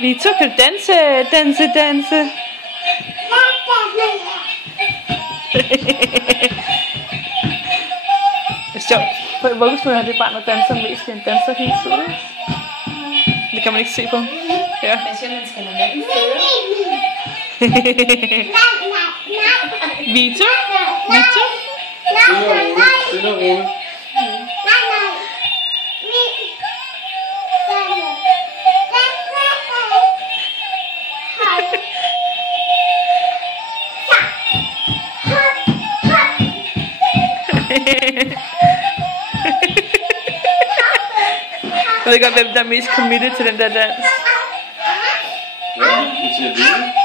Vito, kan du danse? Det er sjovt. På vuggestuen har det barn, der danser mest, han danser hele tiden. Det kan man ikke se på. Ja. Jeg siger, man skal lade manden føre. Vito? Stille og roligt. Jeg ved godt, hvem der er mest committed til den der dans. Ja, det siger det.